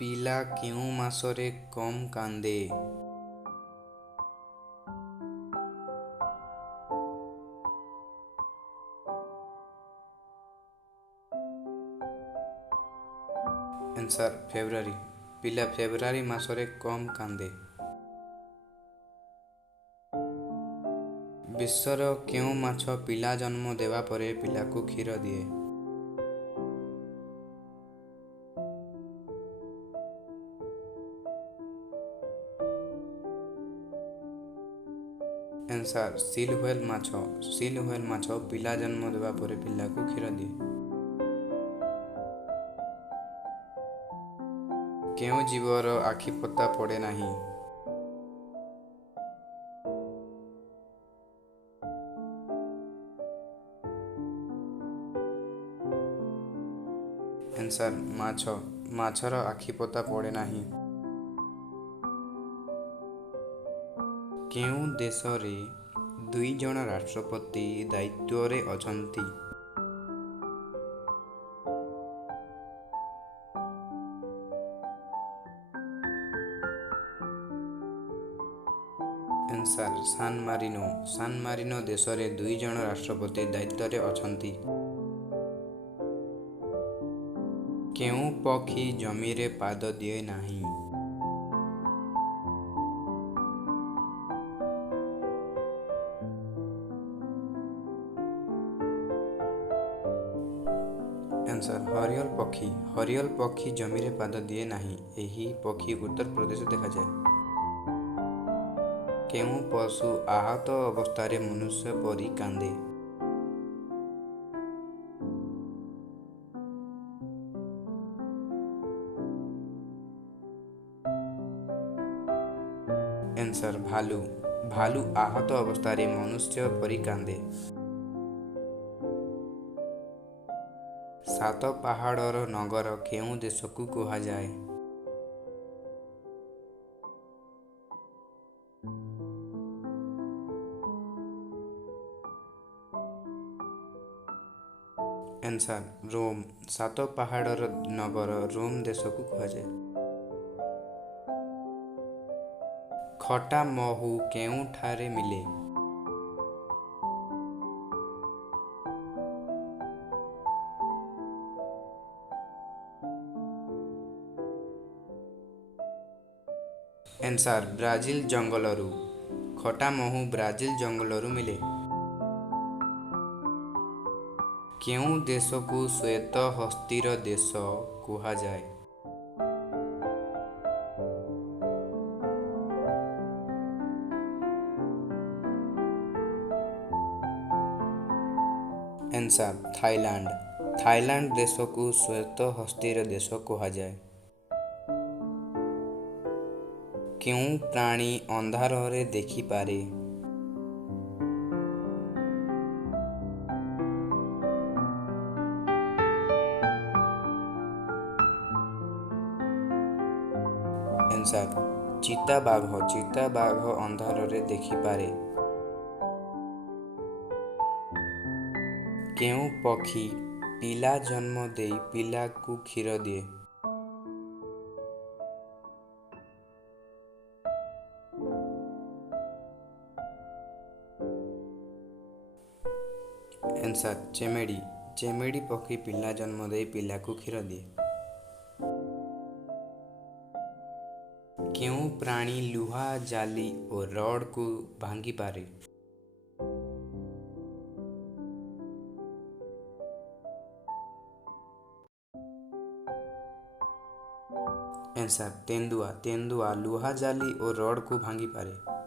ପିଲା କେଉଁ ମାସରେ କମ୍ କାନ୍ଦେ? Answer February. पिला फेब्रुआरी मासरे कम कांदे। विश्वर केउं माछ पिला जन्म देवा परे पिला को क्षीर दिए? आंसर सील व्हेल माछ। सील व्हेल माछ पिला जन्म देवा परे पिला को क्षीर दिए। केउं जीवर आखि पता पड़े नाही? आंसर माछ। माछर आखि पता पड़े नाही। केउं देश रे दुई जण राष्ट्रपति दायित्व रे अछंती? आंसर सान मारिनो। सान मारिनो देश रे दुई जण राष्ट्रपति दायित्व रे अछंती। केउं पक्षी जमी रे पाद दिए नाही? आंसर हरियल पक्षी। हरियल पक्षी जमी रे पाद दिए नाही। एही पक्षी उत्तर प्रदेश देखा जाए। केउं पशु आहत अवस्था रे मनुष्य परी कांदे? आंसर भालू। भालू आहत अवस्था रे मनुष्य परी कांदे। सात पहाड़र नगर केउं देश को कहा जाए? आंसर रोम। सात पहाड़र नगर रोम देश को कहा जाए। खटा महू केउं ठारे मिले? आंसर ब्राजील जंगलरू। खटा महू ब्राजील जंगलरू मिले। केउं देश को श्वेत हस्तीर देश कहा जाए? Answer Thailand. थाईलैंड देश को श्वेत हस्तीर देश कहा जाए। केउं प्राणी अंधार रे देखि पारे? आंसर चीता बाघ। चीता बाघ अंधार रे देखि पारे। केउं पक्षी पिला जन्म देई पिला को क्षीर दिए? आंसर चेमेड़ी। चेमेड़ी पक्षी पिला जन्म देई पिला को क्षीर दिए। केउं प्राणी लुहा जाली और रॉड को भांगी पारे? आंसर तेंदुआ। तेंदुआ लुहा जाली और रॉड को भांगी पारे।